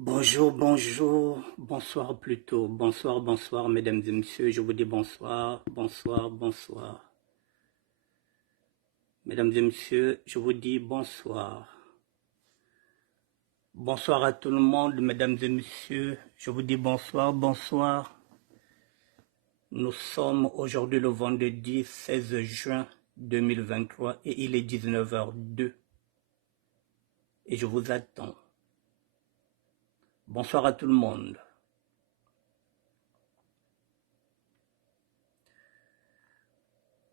Bonjour, bonjour, bonsoir plutôt, bonsoir, bonsoir, mesdames et messieurs, je vous dis bonsoir, bonsoir, bonsoir. Mesdames et messieurs, je vous dis bonsoir. Bonsoir à tout le monde, mesdames et messieurs, je vous dis bonsoir, bonsoir. Nous sommes aujourd'hui le vendredi 16 juin 2023 et il est 19h02 et je vous attends. Bonsoir à tout le monde.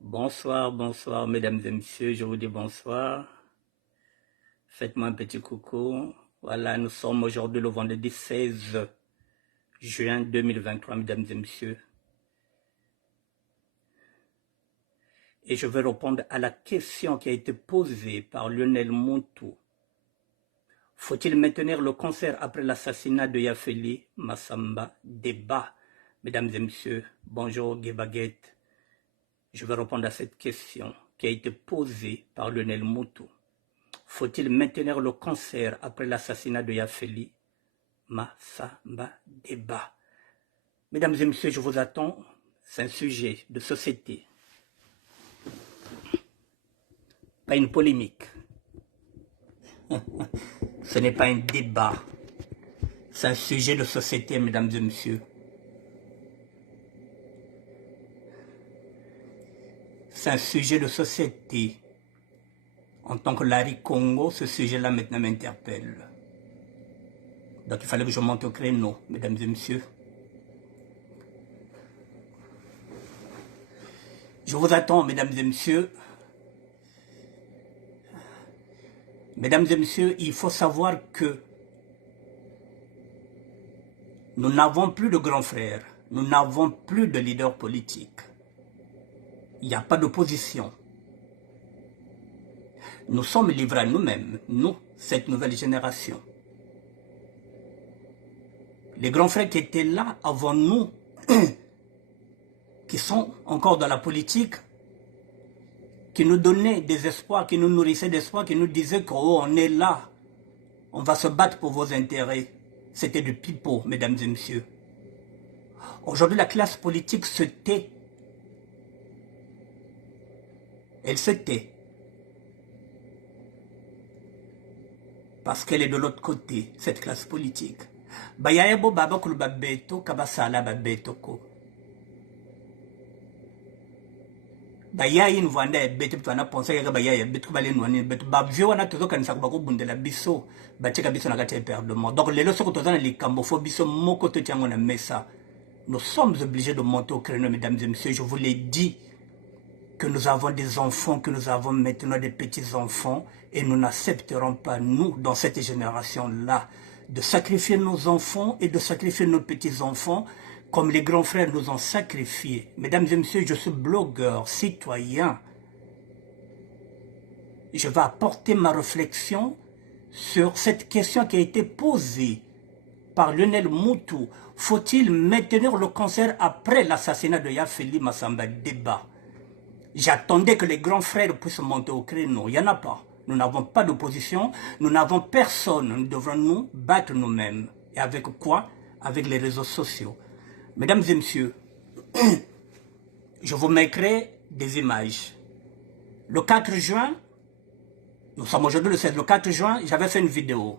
Bonsoir, bonsoir, mesdames et messieurs, je vous dis bonsoir. Faites-moi un petit coucou. Voilà, nous sommes aujourd'hui le vendredi 16 juin 2023, mesdames et messieurs. Et je vais répondre à la question qui a été posée par Lionel Montou. Faut-il maintenir le concert après l'assassinat de Yafeli Massamba? Débat. Mesdames et messieurs, bonjour Guy Baguette. Je vais répondre à cette question qui a été posée par Lionel Montou. Faut-il maintenir le concert après l'assassinat de Yafeli Massamba? Débat. Mesdames et messieurs, je vous attends. C'est un sujet de société. Pas une polémique. Ce n'est pas un débat. C'est un sujet de société, mesdames et messieurs. C'est un sujet de société. En tant que Larry Congo, ce sujet-là maintenant m'interpelle. Donc il fallait que je monte au créneau, mesdames et messieurs. Je vous attends, mesdames et messieurs. Mesdames et messieurs, il faut savoir que nous n'avons plus de grands frères. Nous n'avons plus de leaders politiques. Il n'y a pas d'opposition. Nous sommes livrés à nous-mêmes, nous, cette nouvelle génération. Les grands frères qui étaient là avant nous, qui sont encore dans la politique, qui nous donnaient des espoirs, qui nous nourrissaient d'espoir, qui nous disaient qu'on est là, on va se battre pour vos intérêts. C'était du pipeau, mesdames et messieurs. Aujourd'hui, la classe politique se tait. Elle se tait. Parce qu'elle est de l'autre côté, cette classe politique. Bayayebo baba kuluba beto kabasala babeto ko. Bayayi nvanda ya beto twana ponsa ya bayaya beto bale nwani beto babvio wana tozo kanisa ko bundela biso batika biso na kati perdement. Donc les leçons que tozana likambo biso moko to tiango na mesa. Nous sommes obligés de monter au créneau, mesdames et messieurs. Je vous l'ai dit que nous avons des enfants, que nous avons maintenant des petits-enfants et nous n'accepterons pas, nous, dans cette génération-là, de sacrifier nos enfants et de sacrifier nos petits-enfants comme les grands frères nous ont sacrifiés. Mesdames et messieurs, je suis blogueur, citoyen. Je vais apporter ma réflexion sur cette question qui a été posée par Lionel Montou. Faut-il maintenir le concert après l'assassinat de Yafeli Massamba? Débat. J'attendais que les grands frères puissent monter au créneau. Il n'y en a pas. Nous n'avons pas d'opposition. Nous n'avons personne. Nous devrons nous battre nous-mêmes. Et avec quoi? Avec les réseaux sociaux. Mesdames et messieurs, je vous mettrai des images. Le 4 juin, nous sommes aujourd'hui le 16, le 4 juin, j'avais fait une vidéo.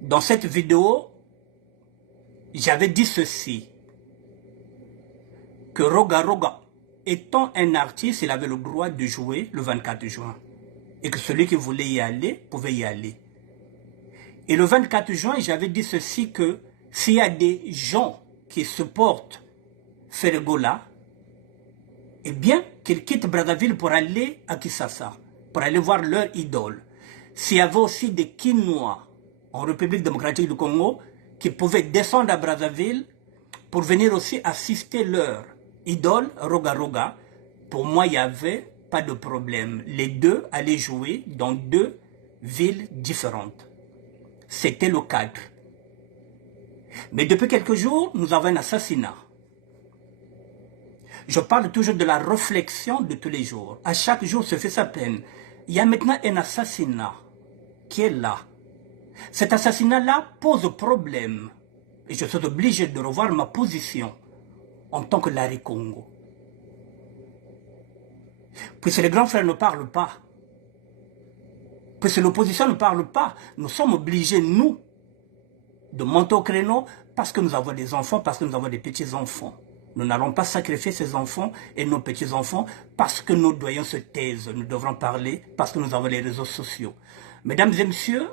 Dans cette vidéo, j'avais dit ceci, que Roga Roga, étant un artiste, il avait le droit de jouer le 24 juin. Et que celui qui voulait y aller, pouvait y aller. Et le 24 juin, j'avais dit ceci, que s'il y a des gens qui supportent Ferregola, eh bien, qu'ils quittent Brazzaville pour aller à Kinshasa, pour aller voir leur idole. S'il y avait aussi des Kinois en République démocratique du Congo qui pouvaient descendre à Brazzaville pour venir aussi assister leur idole, Roga Roga, pour moi, il n'y avait pas de problème. Les deux allaient jouer dans deux villes différentes. C'était le cadre. Mais depuis quelques jours, nous avons un assassinat. Je parle toujours de la réflexion de tous les jours. À chaque jour se fait sa peine. Il y a maintenant un assassinat qui est là. Cet assassinat-là pose problème. Et je suis obligé de revoir ma position en tant que Larry Congo. Puisque les grands frères ne parlent pas, puisque l'opposition ne parle pas, nous sommes obligés, nous, de monter au créneau parce que nous avons des enfants, parce que nous avons des petits-enfants. Nous n'allons pas sacrifier ces enfants et nos petits-enfants parce que nos doyens se taisent. Nous devrons parler parce que nous avons les réseaux sociaux. Mesdames et messieurs,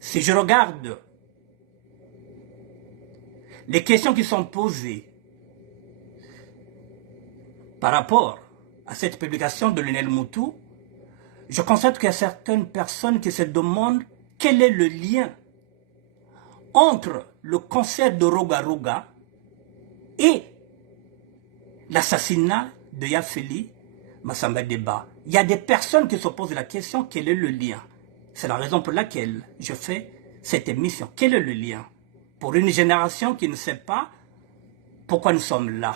si je regarde les questions qui sont posées par rapport à cette publication de Lionel Moutou, je constate qu'il y a certaines personnes qui se demandent quel est le lien entre le concert de Roga Roga et l'assassinat de Yafeli Massamba Deba. Il y a des personnes qui se posent la question, quel est le lien? C'est la raison pour laquelle je fais cette émission. Quel est le lien? Pour une génération qui ne sait pas pourquoi nous sommes là.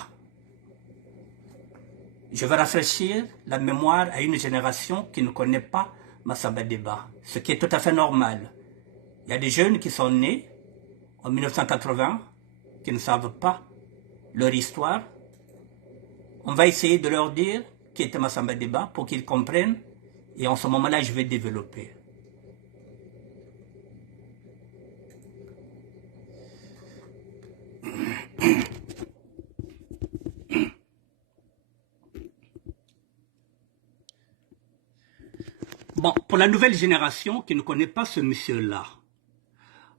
Je vais rafraîchir la mémoire à une génération qui ne connaît pas Massamba Deba, ce qui est tout à fait normal. Il y a des jeunes qui sont nés en 1980, qui ne savent pas leur histoire. On va essayer de leur dire qui était Massamba Deba pour qu'ils comprennent, et en ce moment-là, je vais développer. Bon, pour la nouvelle génération qui ne connaît pas ce monsieur-là,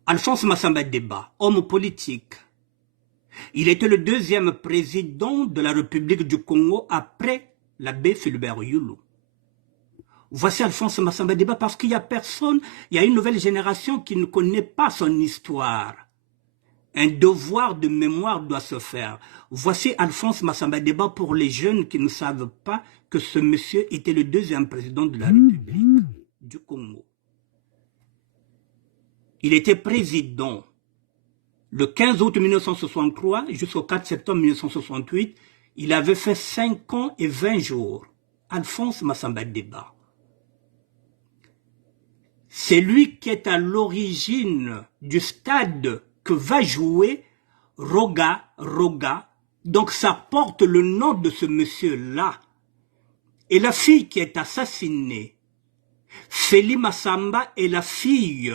Alphonse Massamba Deba, homme politique, il était le deuxième président de la République du Congo après l'abbé Philibert Youlou. Voici Alphonse Massamba Deba parce qu'il n'y a personne, il y a une nouvelle génération qui ne connaît pas son histoire. Un devoir de mémoire doit se faire. Voici Alphonse Massamba Deba pour les jeunes qui ne savent pas que ce monsieur était le deuxième président de la République du Congo. Il était président le 15 août 1963 jusqu'au 4 septembre 1968. Il avait fait 5 ans et 20 jours. Alphonse Massamba Deba. C'est lui qui est à l'origine du stade que va jouer Roga Roga. Donc ça porte le nom de ce monsieur-là. Et la fille qui est assassinée, Feli Massamba, est la fille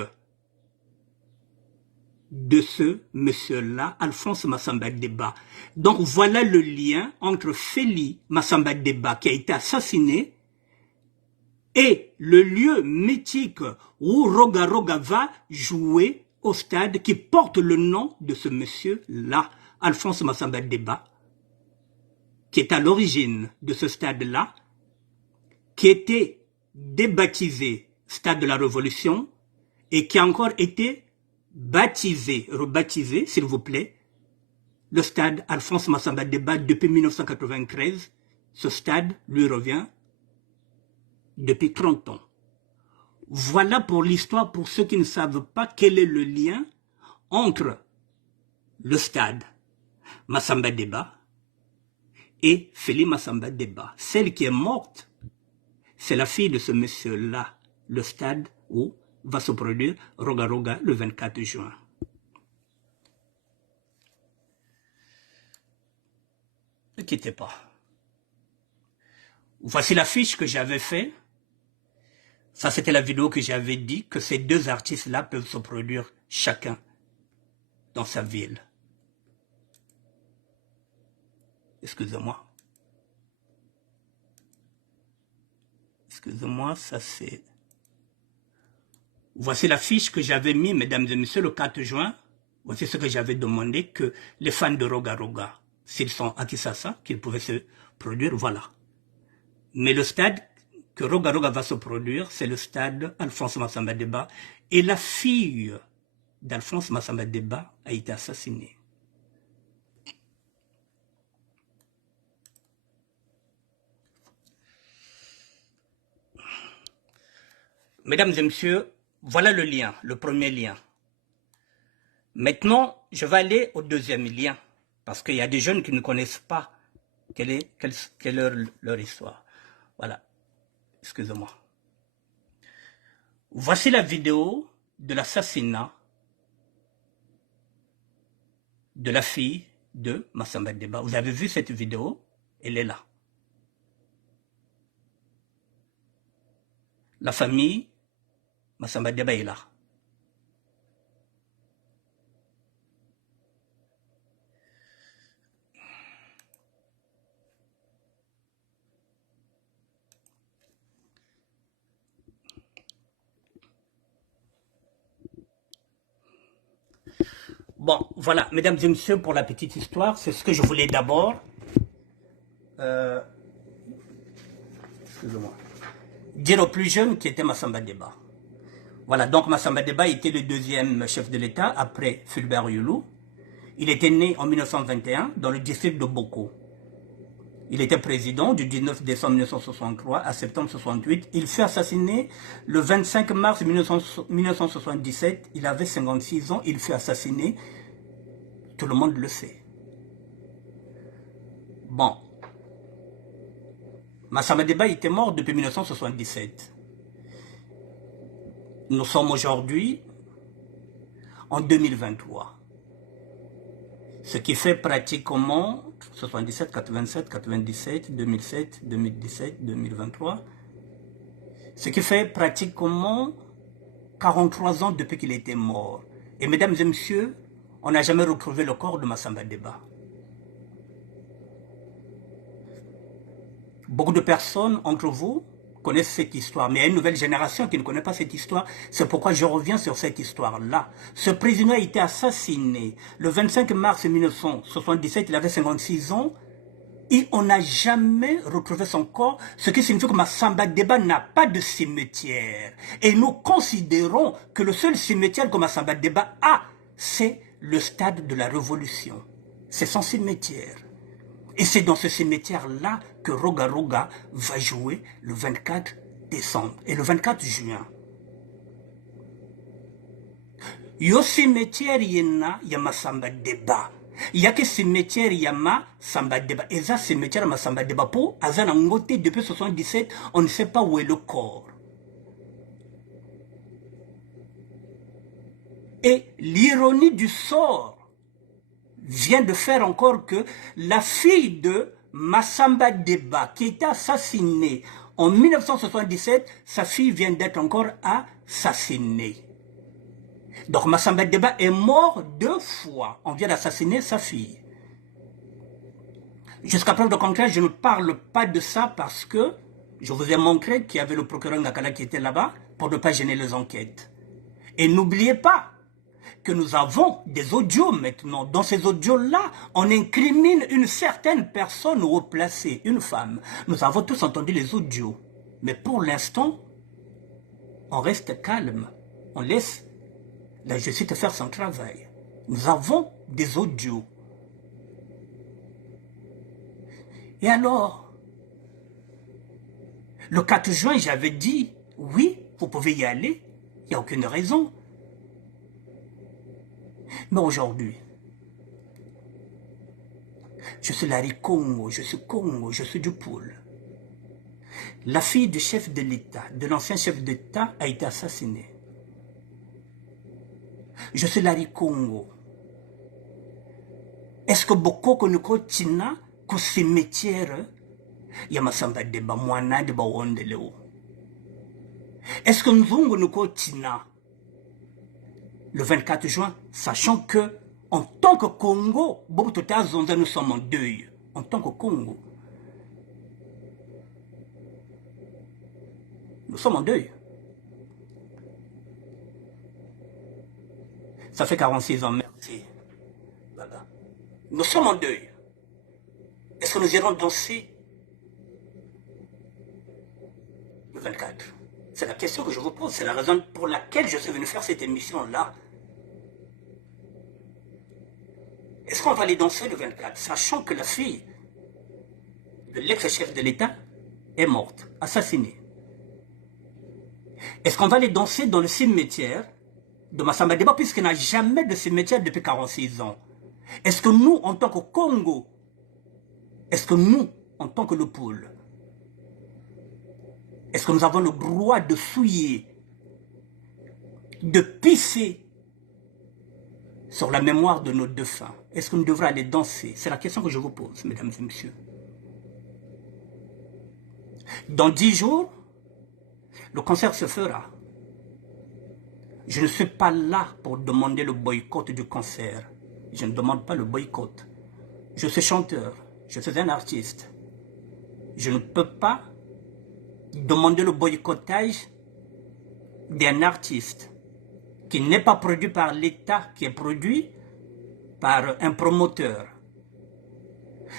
de ce monsieur-là, Alphonse Massamba Deba. Donc voilà le lien entre Feli Massamba Deba qui a été assassiné et le lieu mythique où Roga Roga va jouer au stade qui porte le nom de ce monsieur-là, Alphonse Massamba Deba, qui est à l'origine de ce stade-là, qui était débaptisé Stade de la Révolution et qui a encore été baptisé, rebaptisé, s'il vous plaît, le stade Alphonse Massamba Deba depuis 1993. Ce stade lui revient depuis 30 ans. Voilà pour l'histoire, pour ceux qui ne savent pas quel est le lien entre le stade Massamba Deba et Feli Massamba Deba. Celle qui est morte, c'est la fille de ce monsieur-là, le stade où va se produire Roga Roga le 24 juin. Ne quittez pas. Voici l'affiche que j'avais faite. Ça, c'était la vidéo que j'avais dit que ces deux artistes-là peuvent se produire chacun dans sa ville. Excusez-moi. Excusez-moi, ça c'est... Voici l'affiche que j'avais mis, mesdames et messieurs, le 4 juin. Voici ce que j'avais demandé, que les fans de Roga Roga, s'ils sont à Kinshasa, qu'ils pouvaient se produire, voilà. Mais le stade que Roga Roga va se produire, c'est le stade Alphonse Massamba Deba. Et la fille d'Alphonse Massamba Deba a été assassinée. Mesdames et messieurs, voilà le lien, le premier lien. Maintenant, je vais aller au deuxième lien, parce qu'il y a des jeunes qui ne connaissent pas quelle est leur histoire. Voilà, excusez-moi. Voici la vidéo de l'assassinat de la fille de Massamba Deba. Vous avez vu cette vidéo? Elle est là. La famille Massamba Deba est là. Bon, voilà, mesdames et messieurs, pour la petite histoire, c'est ce que je voulais d'abord dire aux plus jeunes qui étaient Massamba Deba. Voilà, donc Massamba Deba était le deuxième chef de l'État après Fulbert Youlou. Il était né en 1921 dans le district de Boko. Il était président du 19 décembre 1963 à septembre 68. Il fut assassiné le 25 mars 1977. Il avait 56 ans. Il fut assassiné. Tout le monde le sait. Bon. Massamba Deba était mort depuis 1977. Nous sommes aujourd'hui en 2023. Ce qui fait pratiquement 77, 87, 97, 2007, 2017, 2023. Ce qui fait pratiquement 43 ans depuis qu'il était mort. Et mesdames et messieurs, on n'a jamais retrouvé le corps de Massamba Deba. Beaucoup de personnes entre vous connaissent cette histoire, mais il y a une nouvelle génération qui ne connaît pas cette histoire. C'est pourquoi je reviens sur cette histoire-là. Ce président a été assassiné le 25 mars 1977, il avait 56 ans, et on n'a jamais retrouvé son corps, ce qui signifie que Massamba Deba n'a pas de cimetière. Et nous considérons que le seul cimetière que Massamba Deba a, c'est le stade de la Révolution. C'est son cimetière. Et c'est dans ce cimetière-là que Roga Roga va jouer le 24 décembre et le 24 juin. Yo cimetière yena ya Massamba Deba. Yake cimetière ya Massamba Deba. Et ça cimetière Massamba Deba pour Azana Ngote depuis 77, on ne sait pas où est le corps. Et l'ironie du sort vient de faire encore que la fille de Massamba Deba, qui était assassinée en 1977, sa fille vient d'être encore assassinée. Donc Massamba Deba est mort 2 fois. On vient d'assassiner sa fille. Jusqu'à preuve de contraire, je ne parle pas de ça parce que je vous ai montré qu'il y avait le procureur Ngakala qui était là-bas pour ne pas gêner les enquêtes. Et n'oubliez pas que nous avons des audios maintenant. Dans ces audios-là, on incrimine une certaine personne haut placée, une femme. Nous avons tous entendu les audios. Mais pour l'instant, on reste calme. On laisse la justice faire son travail. Nous avons des audios. Et alors, le 4 juin, j'avais dit, oui, vous pouvez y aller. Il n'y a aucune raison. Mais aujourd'hui, je suis Larry Congo, je suis du Poul. La fille du chef de l'État, de l'ancien chef d'État, a été assassinée. Je suis Larry Congo. Est-ce que beaucoup connaissent Tina, que cimetière, Massamba Deba, Mwana Deba Wondeleo? Est-ce que nous avons Tina? Le 24 juin, sachant que, en tant que Congo, nous sommes en deuil. En tant que Congo. Nous sommes en deuil. Ça fait 46 ans, merci. Voilà. Nous sommes en deuil. Est-ce que nous irons danser le 24? C'est la question que je vous pose. C'est la raison pour laquelle je suis venu faire cette émission-là. Est-ce qu'on va aller danser le 24, sachant que la fille de l'ex-chef de l'État est morte, assassinée? Est-ce qu'on va aller danser dans le cimetière de Massamba Deba, puisqu'il n'a jamais de cimetière depuis 46 ans? Est-ce que nous, en tant que Congo, est-ce que nous, en tant que le pôle, est-ce que nous avons le droit de souiller de pisser sur la mémoire de nos défunts? Est-ce que nous devrons aller danser? C'est la question que je vous pose, mesdames et messieurs. Dans 10 jours, le concert se fera. Je ne suis pas là pour demander le boycott du concert. Je ne demande pas le boycott. Je suis chanteur, je suis un artiste. Je ne peux pas demander le boycottage d'un artiste qui n'est pas produit par l'État, qui est produit par un promoteur.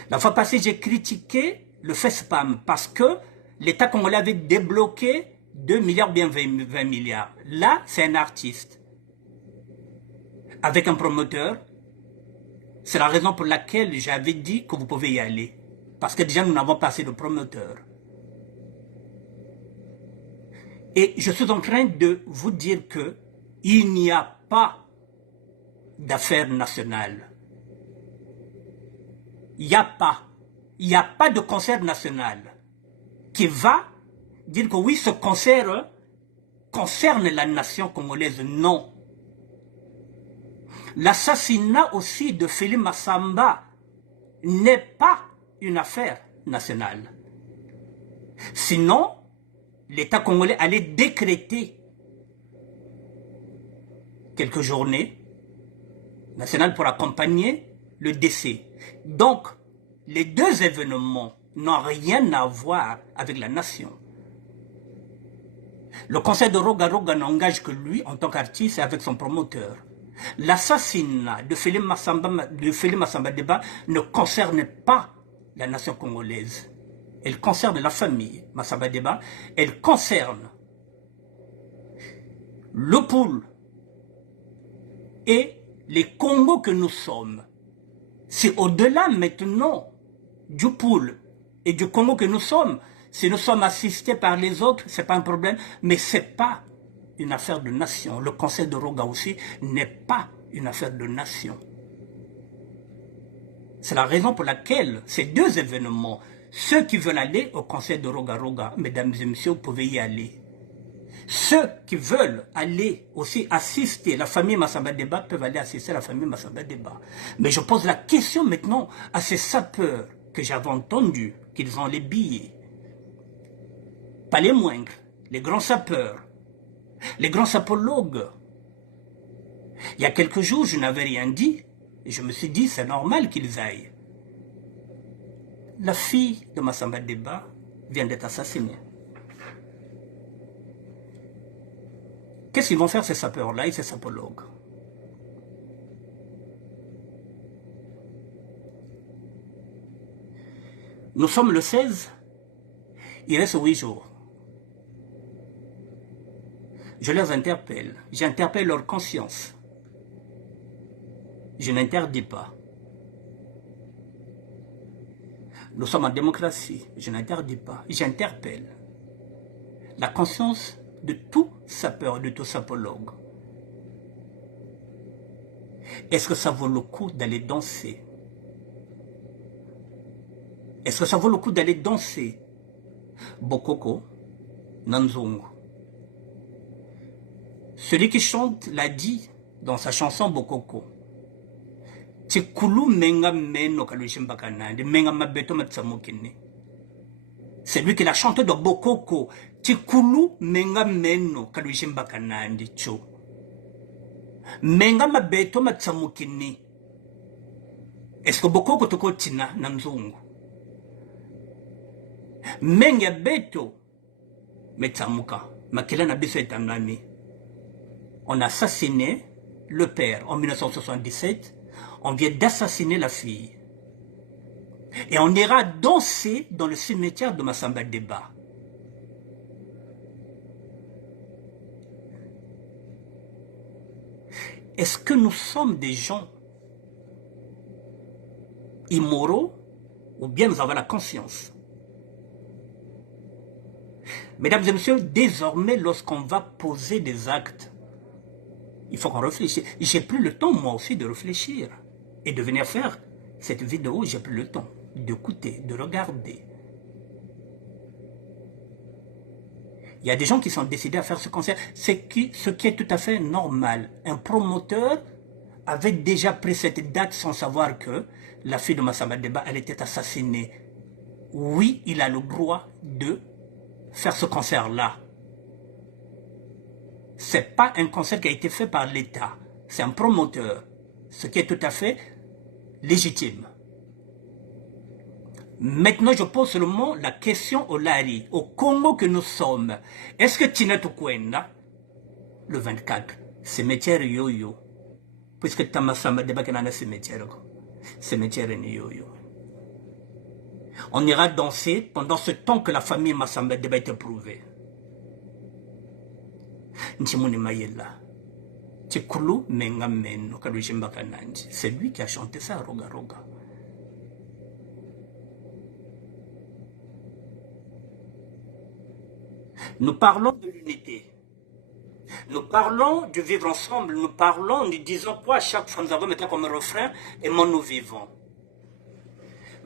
La fois passée, j'ai critiqué le FESPAM parce que l'État congolais avait débloqué 2 milliards, bien 20 milliards. Là, c'est un artiste avec un promoteur. C'est la raison pour laquelle j'avais dit que vous pouvez y aller. Parce que déjà, nous n'avons pas assez de promoteurs. Et je suis en train de vous dire que il n'y a pas d'affaires nationales. Il n'y a pas de concert national qui va dire que oui, ce concert concerne la nation congolaise. Non. L'assassinat aussi de Félix Massamba n'est pas une affaire nationale. Sinon, l'État congolais allait décréter quelques journées nationales pour accompagner le décès. Donc, les deux événements n'ont rien à voir avec la nation. Le concert de Roga Roga n'engage que lui en tant qu'artiste et avec son promoteur. L'assassinat de Félix Massamba Deba ne concerne pas la nation congolaise. Elle concerne la famille Massamba Deba. Elle concerne le pôle et les Congos que nous sommes. C'est au-delà maintenant du pôle et du Congo que nous sommes. Si nous sommes assistés par les autres, ce n'est pas un problème, mais ce n'est pas une affaire de nation. Le concert de Roga aussi n'est pas une affaire de nation. C'est la raison pour laquelle ces deux événements, ceux qui veulent aller au concert de Roga Roga, mesdames et messieurs, vous pouvez y aller. Ceux qui veulent aller aussi assister la famille Massamba Deba peuvent aller assister la famille Massamba Deba. Mais je pose la question maintenant à ces sapeurs que j'avais entendu qu'ils ont les billets. Pas les moindres, les grands sapeurs, les grands sapologues. Il y a quelques jours, je n'avais rien dit et je me suis dit c'est normal qu'ils aillent. La fille de Massamba Deba vient d'être assassinée. Qu'est-ce qu'ils vont faire ces sapeurs-là et ces sapologues? Nous sommes le 16, il reste 8 jours. Je les interpelle, j'interpelle leur conscience. Je n'interdis pas. Nous sommes en démocratie, je n'interdis pas, j'interpelle. La conscience de tout sapeur, de tout sapologue. Est-ce que ça vaut le coup d'aller danser? Est-ce que ça vaut le coup d'aller danser Bokoko, Nanzongo? Celui qui chante l'a dit dans sa chanson Bokoko. Tikulu menga meno kalushimba kanande, menga mabeto matsamokine. C'est lui qui l'a chanté de Bokoko. Tikulu menga meno kalushimba kanande cho. Menga mabeto matsamokine. Est-ce que Bokoko toko tina Nanzongo? Menga beto metsamuka. Makila na biso etangani. On a assassiné le père en 1977. On vient d'assassiner la fille. Et on ira danser dans le cimetière de Massamba Deba. Est-ce que nous sommes des gens immoraux ou bien nous avons la conscience? Mesdames et messieurs, désormais, lorsqu'on va poser des actes, il faut qu'on réfléchisse. J'ai plus le temps, moi aussi, de réfléchir. Et de venir faire cette vidéo, j'ai plus le temps d'écouter, de regarder. Il y a des gens qui sont décidés à faire ce concert, ce qui est tout à fait normal. Un promoteur avait déjà pris cette date sans savoir que la fille de Massamba Deba, elle était assassinée. Oui, il a le droit de faire ce concert-là. C'est pas un concert qui a été fait par l'État. C'est un promoteur. Ce qui est tout à fait légitime. Maintenant, je pose seulement la question au Lari, au Congo que nous sommes. Est-ce que Tinetu Kwenda, le 24, cimetière yo-yo, puisque Tamasamba Deba Kanana cimetière ni yo-yo. On ira danser pendant ce temps que la famille Massamba Deba est éprouvée. Nchimuni Mayela. Tchikulu Menga Meno, Kalushimba Kananji. C'est lui qui a chanté ça, Roga Roga. Nous parlons de l'unité. Nous parlons du vivre ensemble. Nous parlons, nous disons quoi chaque fois nous avons maintenant comme refrain, aimons nous vivons.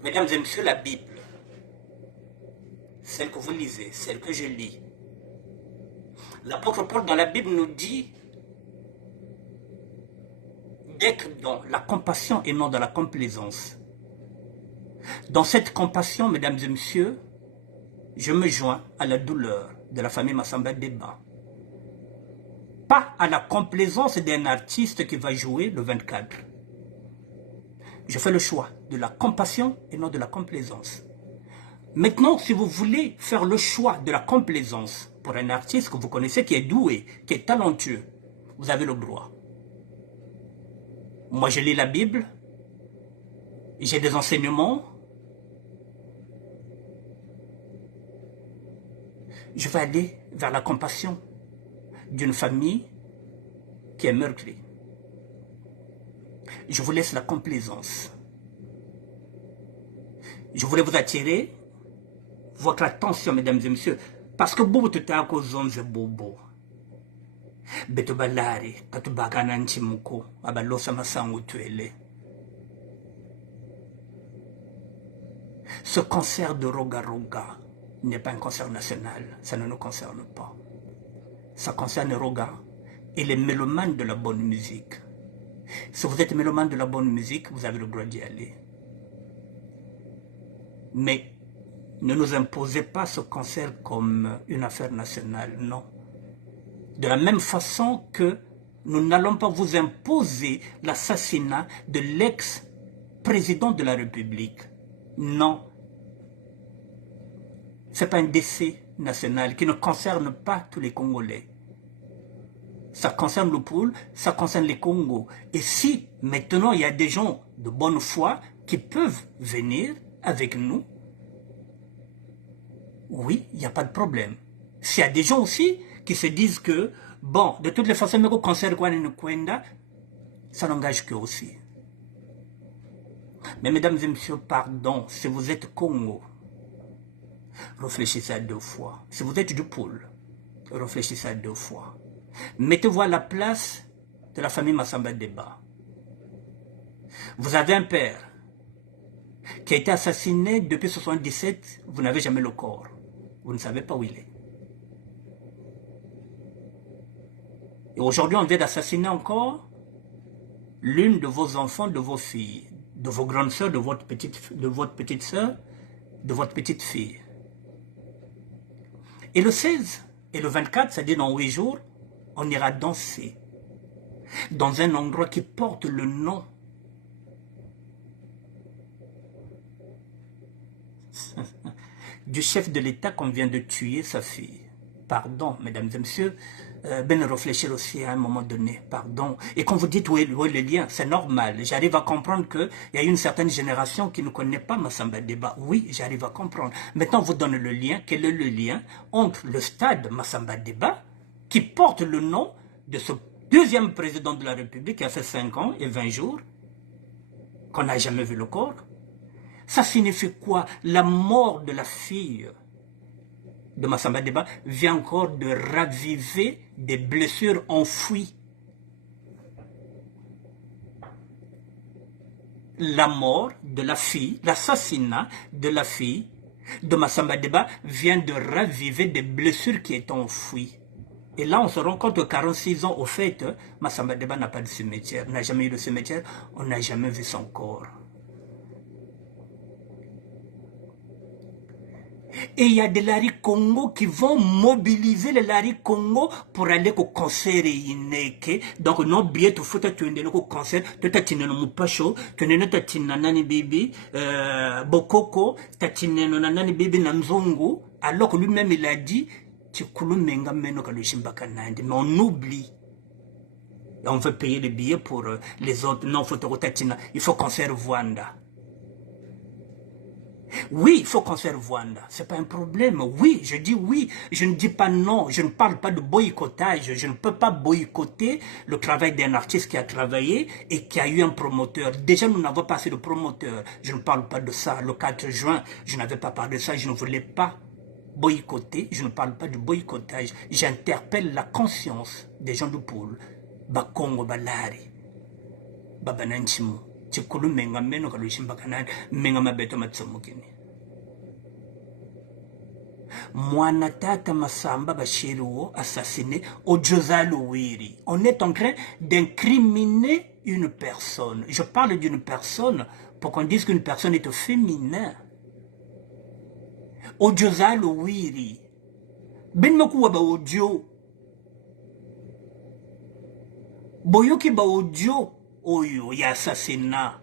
Mesdames et messieurs, la Bible, celle que vous lisez, celle que je lis, l'apôtre Paul dans la Bible nous dit d'être dans la compassion et non dans la complaisance. Dans cette compassion, mesdames et messieurs, je me joins à la douleur de la famille Massamba Deba. Pas à la complaisance d'un artiste qui va jouer le 24. Je fais le choix de la compassion et non de la complaisance. Maintenant, si vous voulez faire le choix de la complaisance pour un artiste que vous connaissez, qui est doué, qui est talentueux, vous avez le droit. Moi, je lis la Bible, j'ai des enseignements. Je vais aller vers la compassion d'une famille qui est meurtrie. Je vous laisse la complaisance. Je voulais vous attirer votre attention, mesdames et messieurs, parce que bobo tutako zonze bobo. Beto balari, katubakana nchimuko, abalosa masangu tuele. Ce concert de Roga Roga n'est pas un concert national, ça ne nous concerne pas. Ça concerne Roga et les mélomanes de la bonne musique. Si vous êtes mélomane de la bonne musique, vous avez le droit d'y aller. Mais ne nous imposez pas ce concert comme une affaire nationale, non. De la même façon que nous n'allons pas vous imposer l'assassinat de l'ex-président de la République. Non. Ce n'est pas un décès national qui ne concerne pas tous les Congolais. Ça concerne le pôle, ça concerne les Congos. Et si maintenant il y a des gens de bonne foi qui peuvent venir avec nous, oui, il n'y a pas de problème. S'il y a des gens aussi qui se disent que, bon, de toutes les façons, le concert Kwenda, ça n'engage que aussi. Mais mesdames et messieurs, pardon, si vous êtes Congo, réfléchissez à deux fois. Si vous êtes du pôle, réfléchissez à deux fois. Mettez-vous à la place de la famille Massamba Deba. Vous avez un père qui a été assassiné depuis 1977, vous n'avez jamais le corps. Vous ne savez pas où il est. Et aujourd'hui, on vient d'assassiner encore l'une de vos enfants, de vos filles, de vos grandes sœurs, de votre petite sœur, de votre petite fille. Et le 16 et le 24, c'est-à-dire dans 8 jours, on ira danser dans un endroit qui porte le nom du chef de l'État qu'on vient de tuer sa fille. Pardon, mesdames et messieurs, ben réfléchir aussi à un moment donné, pardon. Et quand vous dites où est le lien, c'est normal. J'arrive à comprendre qu'il y a une certaine génération qui ne connaît pas Massamba Deba. Oui, j'arrive à comprendre. Maintenant, on vous donne le lien. Quel est le lien entre le stade Massamba Deba, qui porte le nom de ce deuxième président de la République qui a fait 5 ans et 20 jours, qu'on n'a jamais vu le corps? Ça signifie quoi? La mort de la fille de Massamba Deba vient encore de raviver des blessures enfouies. La mort de la fille, l'assassinat de la fille de Massamba Deba vient de raviver des blessures qui étaient enfouies. Et là, on se rend compte que 46 ans, au fait, Massamba Deba n'a pas de cimetière, n'a jamais eu de cimetière, on n'a jamais vu son corps. Et il y a des Lari Congo qui vont mobiliser les Lari Congo pour aller au concert ineke. Donc, non, bien, tu faut t'attendre au concert, tu t'attends au Mupacho, tu n'as nani bibi, Bokoko, t'attends nani bibi Namzongo, alors que lui-même il a dit, tu menga meno kalushimbaka-nandi, mais on oublie. Et on veut payer les billets pour les autres. Non, faut il faut concert Rwanda. Oui, il faut qu'on serve Rwanda. C'est pas un problème. Oui, je dis oui. Je ne dis pas non. Je ne parle pas de boycottage. Je ne peux pas boycotter le travail d'un artiste qui a travaillé et qui a eu un promoteur. Déjà, nous n'avons pas assez de promoteurs. Je ne parle pas de ça. Le 4 juin, je n'avais pas parlé de ça. Je ne voulais pas boycotter. Je ne parle pas de boycottage. J'interpelle la conscience des gens du pôle. Bakongo Balari. Babananchimo. Chikulu menga meno kalushimbakanan menga mabeto matsomukini. Mwana tata Massamba Bashiruo assassiné au Djozalouiri. On est en train d'incriminer une personne. Je parle d'une personne pour qu'on dise qu'une personne est au féminin. Au Djozalouiri. Ben mokuwa ba audio. Boyoki ba audio. Oyo ya assassinat.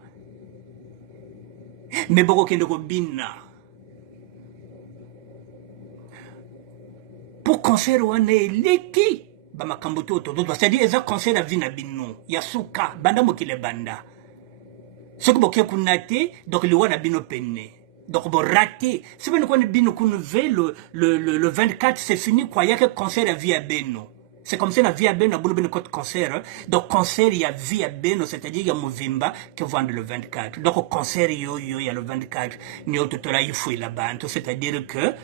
Mais boko kende ko bina. Pour concert wana eleki ba makambo to todo, c'est-à-dire eza concert a vina bino ya suka banda mokile banda. Ce que boké kunate donc le wana bino penne. Donc bon raté. C'est bien qu'on bino kunve le 24 c'est fini quoi, il y a que concert a via beno. C'est comme ça la vie à Beno, a côté concert. Donc, concert, il y a vie à Beno, c'est-à-dire il y a Mouvimba qui vend le 24. Donc, concert, il y a le 24. Il y a tout là, il faut là-bas. C'est-à-dire que,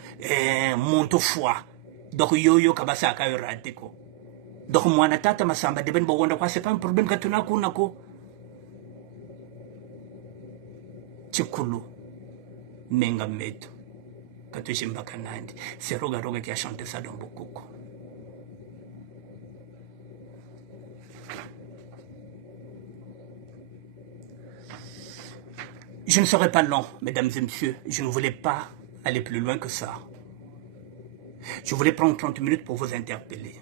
monte foi. Donc, yo, kabasa, ka raté ko. Donc, moi, natata, Massamba, de Ben Bowanda, quoi, c'est pas un problème, katuna, kunako. Tchikulu, Menga Meto, Katushimba Kanandi. C'est Roga Roga qui a chanté ça dans Bokoko. Je ne serai pas long, mesdames et messieurs. Je ne voulais pas aller plus loin que ça. Je voulais prendre 30 minutes pour vous interpeller.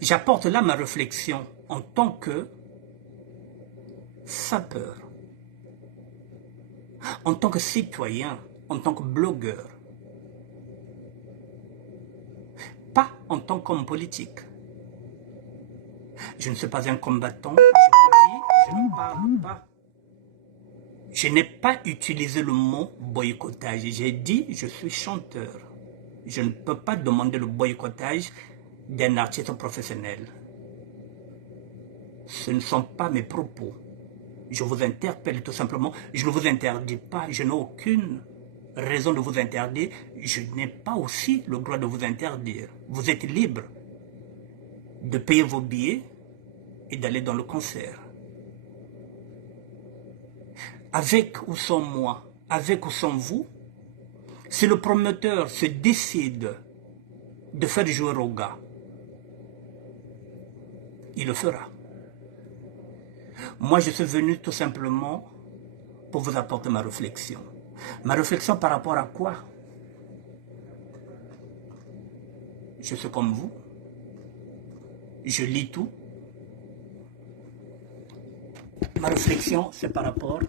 J'apporte là ma réflexion en tant que sapeur, en tant que citoyen, en tant que blogueur, pas en tant qu'homme politique. Je ne suis pas un combattant, je vous dis, je ne parle pas. Je n'ai pas utilisé le mot boycottage. J'ai dit, je suis chanteur. Je ne peux pas demander le boycottage d'un artiste professionnel. Ce ne sont pas mes propos. Je vous interpelle tout simplement. Je ne vous interdis pas. Je n'ai aucune raison de vous interdire. Je n'ai pas aussi le droit de vous interdire. Vous êtes libre de payer vos billets et d'aller dans le concert. Avec ou sans moi, avec ou sans vous, si le promoteur se décide de faire jouer au gars, il le fera. Moi, je suis venu tout simplement pour vous apporter ma réflexion. Ma réflexion par rapport à quoi? Je suis comme vous. Je lis tout. Ma réflexion, c'est par rapport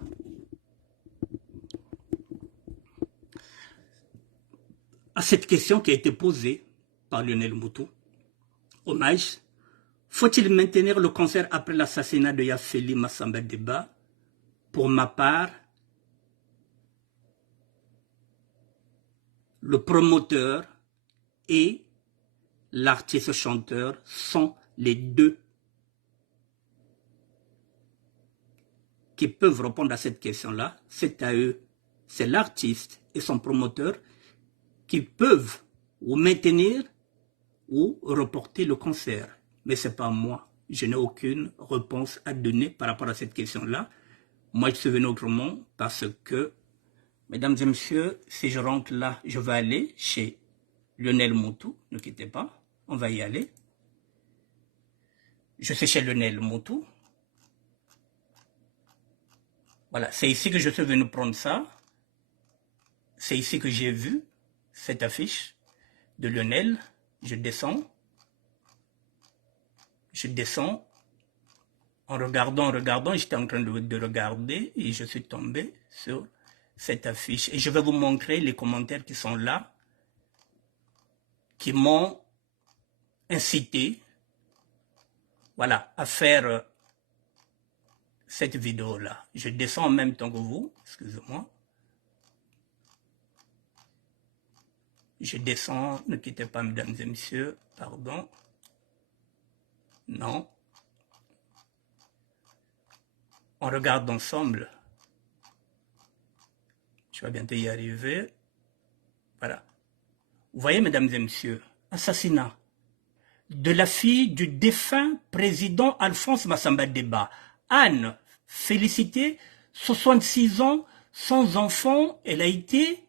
à cette question qui a été posée par Lionel Moutou. Hommage. Faut-il maintenir le concert après l'assassinat de Yafeli Massamba Deba? Pour ma part, le promoteur et l'artiste chanteur sont les deux qui peuvent répondre à cette question-là. C'est à eux. C'est l'artiste et son promoteur qui peuvent ou maintenir ou reporter le concert. Mais ce n'est pas moi. Je n'ai aucune réponse à donner par rapport à cette question-là. Moi, je suis venu autrement parce que Mesdames et messieurs, si je rentre là, je vais aller chez Lionel Moutou. Ne quittez pas, on va y aller. Je suis chez Lionel Moutou. Voilà, c'est ici que je suis venu prendre ça. C'est ici que j'ai vu cette affiche de Lionel. Je descends. Je descends. En regardant, j'étais en train de regarder et je suis tombé sur cette affiche. Et je vais vous montrer les commentaires qui sont là, qui m'ont incité, voilà, à faire cette vidéo-là. Je descends en même temps que vous, excusez-moi. Je descends, ne quittez pas, mesdames et messieurs, pardon. Non. On regarde ensemble. Je vais bientôt y arriver. Voilà. Vous voyez, mesdames et messieurs, assassinat de la fille du défunt président Alphonse Massamba Deba. Anne, Félicité, 66 ans, sans enfant, elle a été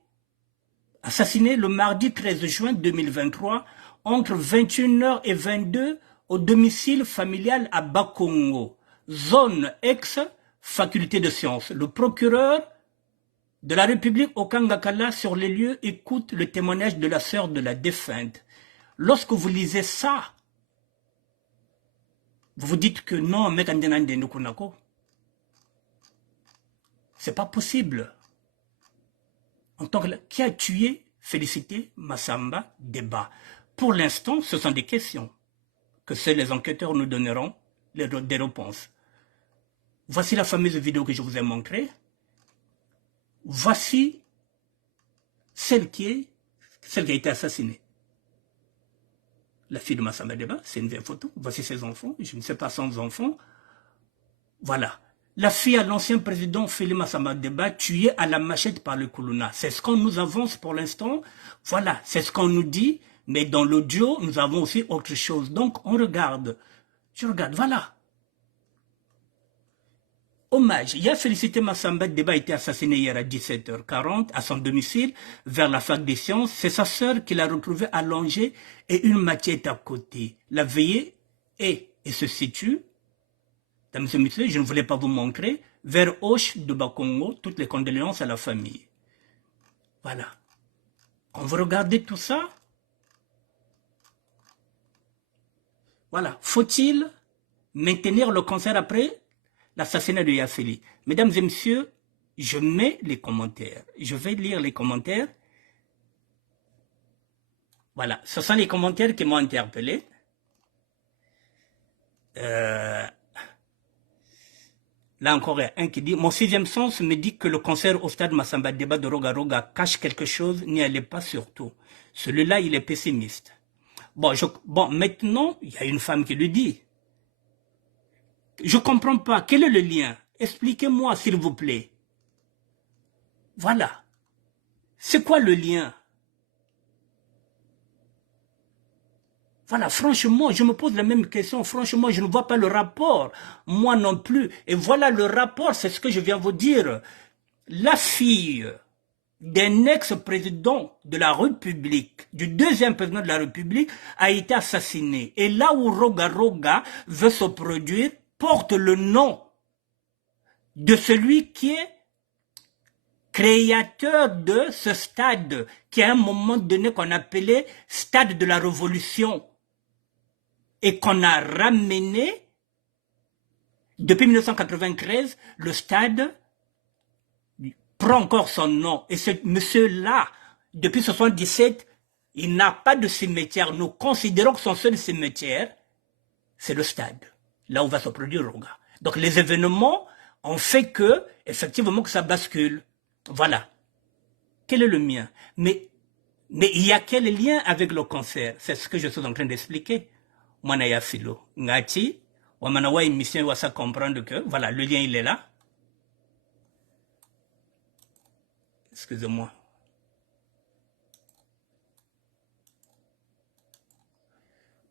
assassinée le mardi 13 juin 2023 entre 21h et 22h au domicile familial à Bakongo, zone ex-faculté de sciences. Le procureur de la République au Kangakala sur les lieux écoute le témoignage de la sœur de la défunte. Lorsque vous lisez ça, vous vous dites que non, c'est pas possible. En tant que qui a tué Félicité Massamba Deba? Pour l'instant, ce sont des questions que seuls les enquêteurs nous donneront des réponses. Voici la fameuse vidéo que je vous ai montrée. Voici celle qui a été assassinée. La fille de Massamba Deba, c'est une vieille photo. Voici ses enfants, je ne sais pas sans enfants. Voilà. La fille à l'ancien président Félix Massamba Deba, tuée à la machette par le Koulouna. C'est ce qu'on nous avance pour l'instant. Voilà, c'est ce qu'on nous dit. Mais dans l'audio, nous avons aussi autre chose. Donc, on regarde. Je regarde, voilà. Hommage. Il y a Félicité Massamba Deba a été assassinée hier à 17h40 à son domicile vers la fac des sciences. C'est sa sœur qui l'a retrouvée allongée et une machette à côté. La veillée et se situe, mesdames et messieurs, je ne voulais pas vous montrer, vers Auch de Bakongo, toutes les condoléances à la famille. Voilà. On va regarder tout ça. Voilà. Faut-il maintenir le cancer après l'assassinat de Yafeli? Mesdames et messieurs, je mets les commentaires. Je vais lire les commentaires. Voilà, ce sont les commentaires qui m'ont interpellé. Là encore, il y a un qui dit « Mon sixième sens me dit que le concert au stade Massamba Deba de Roga Roga cache quelque chose, n'y allez pas surtout. Celui-là, il est pessimiste. » Bon, maintenant, il y a une femme qui lui dit « Je ne comprends pas, quel est le lien? Expliquez-moi, s'il vous plaît. » Voilà. C'est quoi le lien? Voilà, franchement, je me pose la même question. Franchement, je ne vois pas le rapport. Moi non plus. Et voilà le rapport, c'est ce que je viens vous dire. La fille d'un ex-président de la République, du deuxième président de la République, a été assassinée. Et là où Roga Roga veut se produire, porte le nom de celui qui est créateur de ce stade, qui à un moment donné qu'on appelait stade de la Révolution, et qu'on a ramené, depuis 1993, le stade prend encore son nom. Et ce monsieur-là, depuis 1977, il n'a pas de cimetière. Nous considérons que son seul cimetière, c'est le stade, là où va se produire Roga. Donc les événements ont fait que, effectivement, que ça bascule. Voilà. Quel est le mien? Mais il y a quel lien avec le cancer? C'est ce que je suis en train d'expliquer. Manaya Philo. Ngati, Wamanawa émission va ça comprendre que, voilà, le lien il est là. Excusez-moi.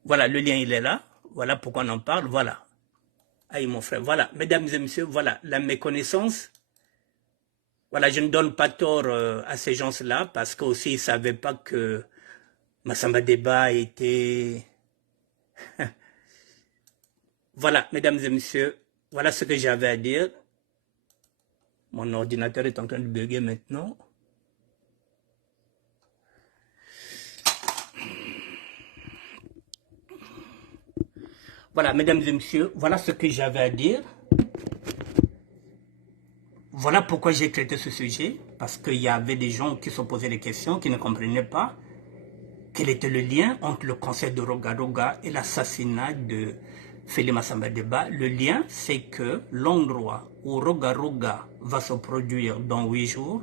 Voilà, le lien il est là. Voilà pourquoi on en parle. Voilà. Aïe mon frère. Voilà, mesdames et messieurs, voilà, la méconnaissance Voilà, je ne donne pas tort à ces gens-là parce qu'aussi ils ne savaient pas que Massamba Deba était... Voilà, mesdames et messieurs, voilà ce que j'avais à dire. Mon ordinateur est en train de bugger maintenant. Voilà, mesdames et messieurs, voilà ce que j'avais à dire. Voilà pourquoi j'ai traité ce sujet, parce qu'il y avait des gens qui se posaient des questions, qui ne comprenaient pas quel était le lien entre le concert de Roga-Roga et l'assassinat de Félix Massamba Deba. Le lien, c'est que l'endroit où Roga-Roga va se produire dans 8 jours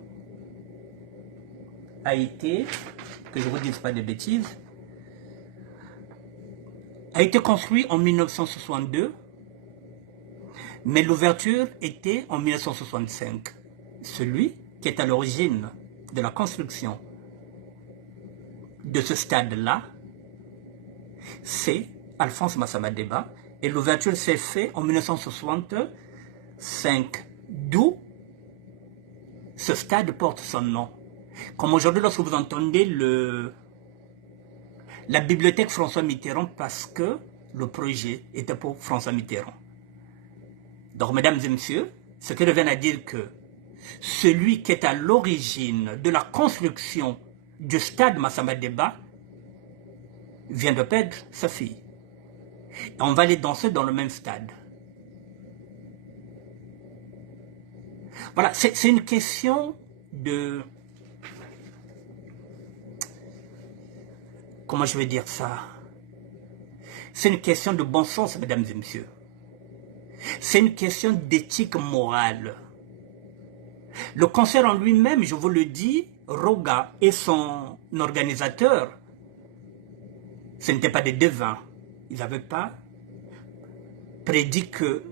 a été, que je ne vous dise pas de bêtises, a été construit en 1962, mais l'ouverture était en 1965. Celui qui est à l'origine de la construction de ce stade-là, c'est Alphonse Massamba Deba, et l'ouverture s'est faite en 1965, d'où ce stade porte son nom. Comme aujourd'hui, lorsque vous entendez la bibliothèque François Mitterrand, parce que le projet était pour François Mitterrand. Donc, mesdames et messieurs, ce qui revient à dire que celui qui est à l'origine de la construction du stade Massamba Deba vient de perdre sa fille. Et on va aller danser dans le même stade. Voilà, c'est une question de... Comment je vais dire ça? C'est une question de bon sens, mesdames et messieurs. C'est une question d'éthique morale. Le concert en lui-même, je vous le dis, Roga et son organisateur, ce n'étaient pas des devins. Ils n'avaient pas prédit qu'il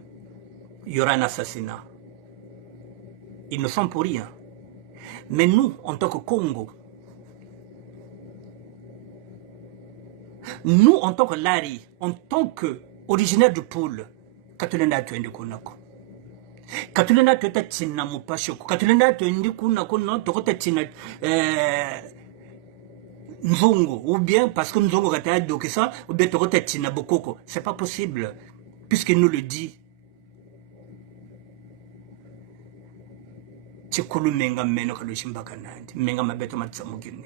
y aura un assassinat. Ils ne sont pour rien. Mais nous, en tant que Congo, nous, en tant que Lari, en tant qu'originaire du pôle, Katulenda tuende kunako. Katulenda tueta tina mupashoko. Katulenda tuende kunako non tokota tina Nzongo. Ou bien parce que Nzongo kata dokesa, ou bien tokota tina bokoko. C'est pas possible. Puisqu'il nous le dit. Chikulu menga meno kalushimbaka nandi. Menga mabeto matsamugine.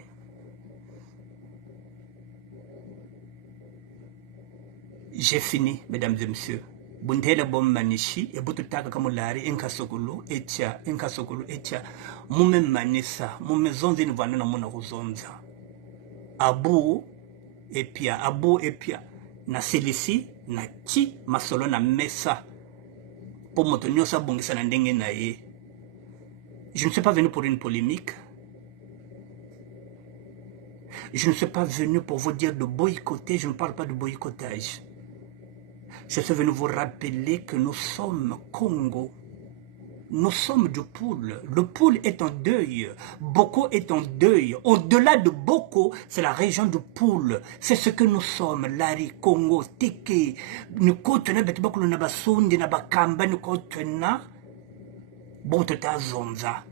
J'ai fini, mesdames et messieurs. Buntele bom manishi, et bututaka kamulari, inkasokulu, etia, mume manisa, mume zonzi ni vanena muna kuzonza. Abu, epia, na silisi, na chi, masolo na mesa, po motonyosa bongisa na ndenge na ye. Je ne suis pas venu pour une polémique. Je ne suis pas venu pour vous dire de boycotter, je ne parle pas de boycottage. Je suis venu vous rappeler que nous sommes Congo. Nous sommes du Poul. Le Poul est en deuil. Boko est en deuil. Au-delà de Boko, c'est la région du Poul. C'est ce que nous sommes. Lari, Congo, Teke. Nous kotena betiboko na basundi na bakamba nous kotena. Botota zonza.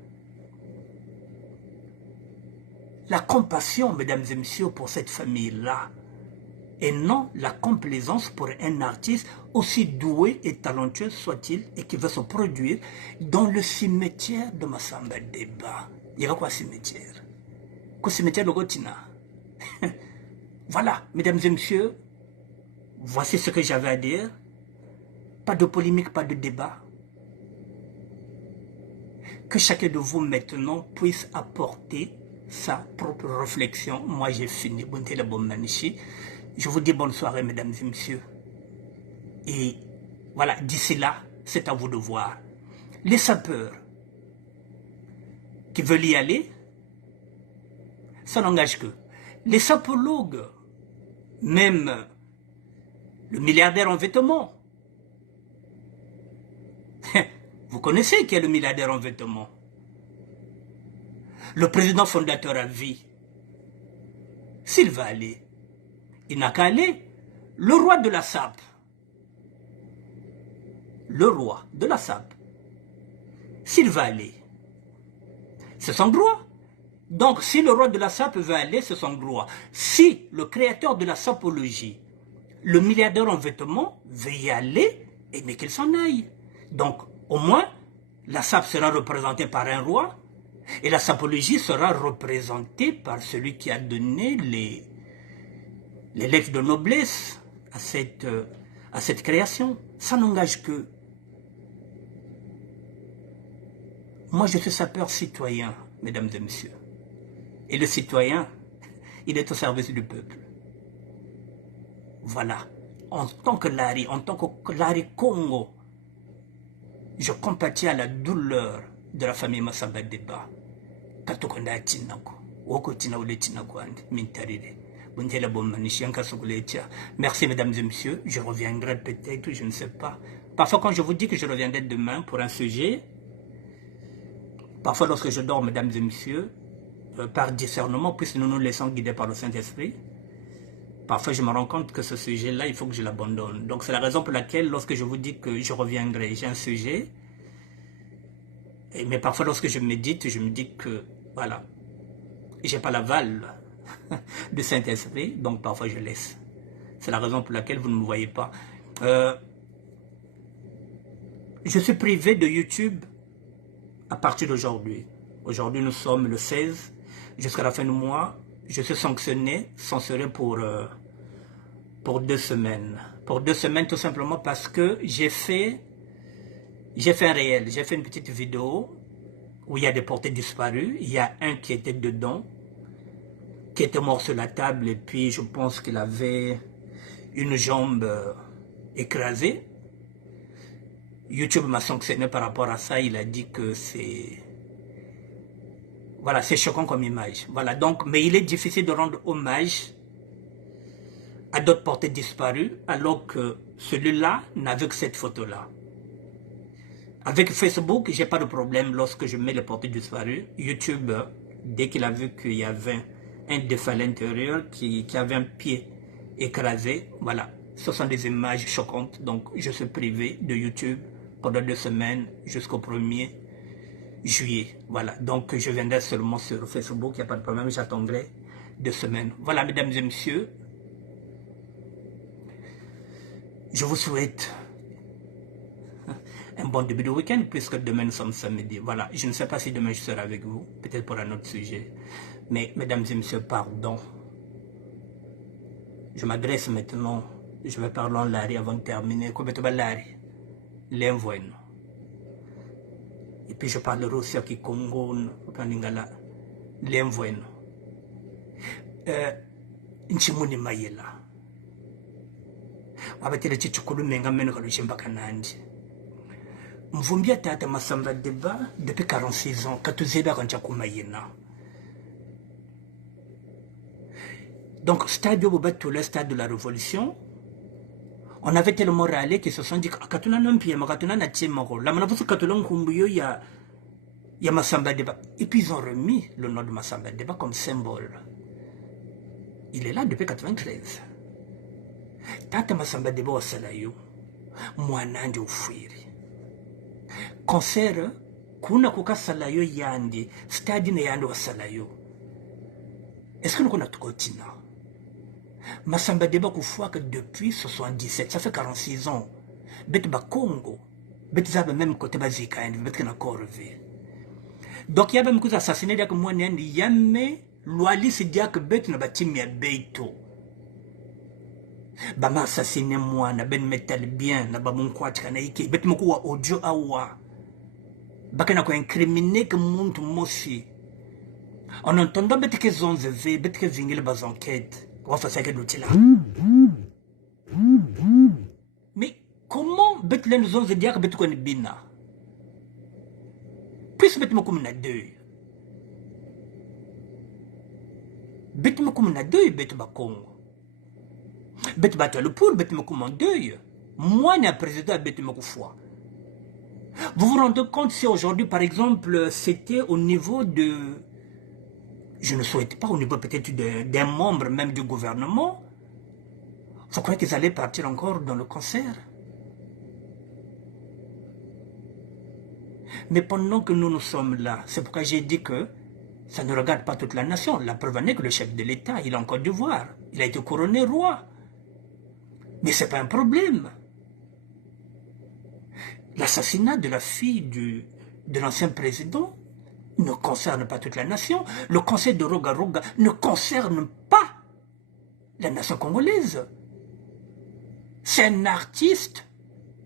La compassion, mesdames et messieurs, pour cette famille-là. Et non la complaisance pour un artiste aussi doué et talentueux soit-il et qui veut se produire dans le cimetière de Massamba Deba. Il y a quoi cimetière? Quoi cimetière de Gotina? Voilà, mesdames et messieurs, voici ce que j'avais à dire. Pas de polémique, pas de débat. Que chacun de vous maintenant puisse apporter sa propre réflexion. Moi j'ai fini. Je vous dis bonne soirée, mesdames et messieurs. Et voilà, d'ici là, c'est à vous de voir. Les sapeurs qui veulent y aller, ça n'engage que. Les sapologues, même le milliardaire en vêtements. Vous connaissez qui est le milliardaire en vêtements? Le président fondateur à vie. S'il va aller, il n'a qu'à aller. Le roi de la SAP. Le roi de la SAP. S'il va aller, C'est son droit. Donc, si le roi de la SAP veut aller, c'est son droit. Si le créateur de la sapologie, le milliardaire en vêtements, veut y aller, mais qu'il s'en aille. Donc, au moins, la SAP sera représentée par un roi et la sapologie sera représentée par celui qui a donné les lettres de noblesse à cette création. Ça n'engage que. Moi, je suis sapeur citoyen, mesdames et messieurs. Et le citoyen, il est au service du peuple. Voilà. En tant que Lari, en tant que Lari Congo, je compatis à la douleur de la famille Massamba Deba. Katokonda Tinako, Woko Tinaole Tinako, Mintarire. Merci mesdames et messieurs, je reviendrai peut-être, je ne sais pas. Parfois quand je vous dis que je reviendrai demain pour un sujet, parfois lorsque je dors mesdames et messieurs, par discernement, puisque nous nous laissons guider par le Saint-Esprit, parfois je me rends compte que ce sujet-là, il faut que je l'abandonne. Donc c'est la raison pour laquelle lorsque je vous dis que je reviendrai, j'ai un sujet, mais parfois lorsque je médite, je me dis que, voilà, j'ai pas l'aval du Saint-Esprit, donc parfois je laisse. C'est la raison pour laquelle vous ne me voyez pas. Je suis privé de YouTube à partir d'aujourd'hui. Aujourd'hui, nous sommes le 16. Jusqu'à la fin du mois, je suis sanctionné, censuré pour 2 semaines. Pour 2 semaines, tout simplement parce que j'ai fait un réel. J'ai fait une petite vidéo où il y a des portées disparues. Il y a un qui était dedans, qui était mort sur la table, et puis je pense qu'il avait une jambe écrasée. YouTube m'a sanctionné par rapport à ça. Il a dit que c'est... Voilà, c'est choquant comme image. Voilà, donc, mais il est difficile de rendre hommage à d'autres portées disparues, alors que celui-là n'avait que cette photo-là. Avec Facebook, j'ai pas de problème lorsque je mets les portées disparues. YouTube, dès qu'il a vu qu'il y avait un défunt à l'intérieur, qui avait un pied écrasé, voilà. Ce sont des images choquantes, donc je suis privé de YouTube pendant 2 semaines jusqu'au 1er juillet. Voilà, donc je viendrai seulement sur Facebook, il n'y a pas de problème, j'attendrai 2 semaines. Voilà, mesdames et messieurs, je vous souhaite un bon début de week-end, puisque demain nous sommes samedi. Voilà, je ne sais pas si demain je serai avec vous, peut-être pour un autre sujet. Mais, mesdames et messieurs, pardon. Je m'adresse maintenant, je vais parler en Lari avant de terminer. Lari, l'envoyé. Et puis je parlerai aussi à Kikongo, l'envoyé. Nchimuni Mayela. Abatele chichukulu menga meno kalushimba kanandi. Mvumbia tata Massamba Deba depuis 46 ans, katuzeba kancha kumayena. Donc, stade le stade de la révolution, on avait tellement râlé qu'ils se sont dit Katuna Nampi, Makatuna Natimoro, la Manavusu Katulon Kumbuyo, il y a Massamba Deba. Et puis ils ont remis le nom de Massamba Deba comme symbole. Il est là depuis 93. Tata Massamba Deba au Salayo, Mwanandi Ufiri. Concert, Kuna Kuka Salayo Yandi, stade Yandi au Salayo. Est-ce que nous connaissons Kotina? Massamba Deba Koufoua que depuis 77, ça fait 46 ans. Bet Congo, bet Zab même côté Bazika, bet Kena Corvé. Donc il y a même que assassiné que moi n'en yame, l'ouali se dit que bet na batimi à beito. Bama assassiné moi, na ben metal bien, na babon kwa tchanaïke, bet mokua audio awa. Bakena ko incriminé que monte moshi. En entendant bet que zonze ve, bet que vingile bas enquête. Mais comment Bethlehem nous ont dit que Bethlehem est bina? Puisque Bethlehem est deux. Bethlehem est deux, Bethlehem Congo. Bethlehem le pour Bethlehem est deux. Moi, je suis président de Bethlehem Koufoua. Vous vous rendez compte si aujourd'hui, par exemple, c'était au niveau de... Je ne souhaite pas au niveau peut-être d'un membre même du gouvernement. Vous croyez qu'ils allaient partir encore dans le concert? Mais pendant que nous sommes là, c'est pourquoi j'ai dit que ça ne regarde pas toute la nation. La preuve en est que le chef de l'État, il est en Côte d'Ivoire. Il a été couronné roi. Mais ce n'est pas un problème. L'assassinat de la fille de l'ancien président ne concerne pas toute la nation. Le conseil de Roga-Roga ne concerne pas la nation congolaise. C'est un artiste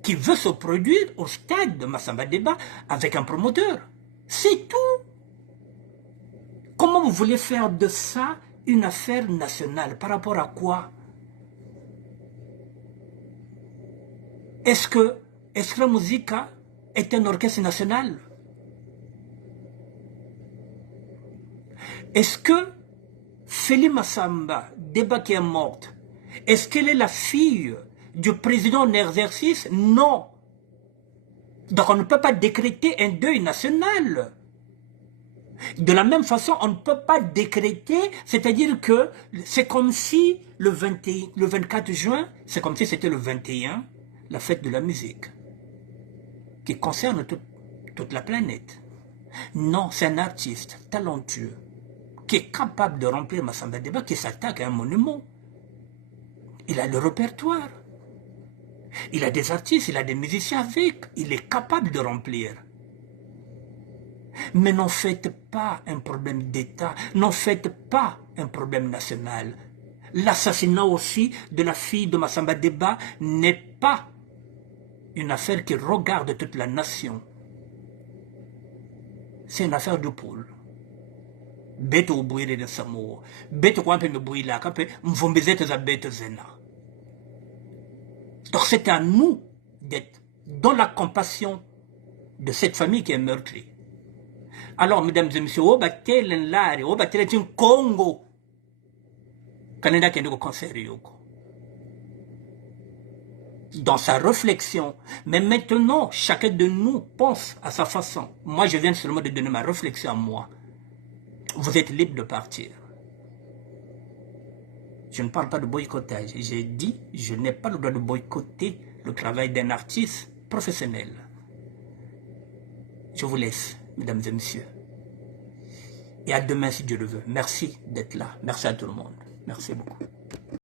qui veut se produire au stade de Massamba Débat avec un promoteur. C'est tout. Comment vous voulez faire de ça une affaire nationale? Par rapport à quoi? Est-ce que Escra Musica est un orchestre national? Est-ce que Félix Massamba Débat qui est morte, est-ce qu'elle est la fille du président en exercice? Non. Donc on ne peut pas décréter un deuil national. De la même façon, on ne peut pas décréter, c'est-à-dire que c'est comme si le 24 juin, c'est comme si c'était le 21, la fête de la musique, qui concerne toute la planète. Non, c'est un artiste talentueux, qui est capable de remplir Massamba Débat, qui s'attaque à un monument. Il a le répertoire. Il a des artistes, il a des musiciens avec. Il est capable de remplir. Mais n'en faites pas un problème d'État. N'en faites pas un problème national. L'assassinat aussi de la fille de Massamba Débat n'est pas une affaire qui regarde toute la nation. C'est une affaire du pôle. Beto ubouire de Samoa. Beto kwa mpe mbouila kape mvombezete za beto zena. Donc c'est à nous d'être dans la compassion de cette famille qui est meurtrie. Alors, mesdames et messieurs, obatele nlari, obatele tin Congo. Canada qui est au concert yoko. Dans sa réflexion. Mais maintenant, chacun de nous pense à sa façon. Moi, je viens seulement de donner ma réflexion à moi. Vous êtes libre de partir. Je ne parle pas de boycottage. J'ai dit, je n'ai pas le droit de boycotter le travail d'un artiste professionnel. Je vous laisse, mesdames et messieurs. Et à demain si Dieu le veut. Merci d'être là. Merci à tout le monde. Merci beaucoup.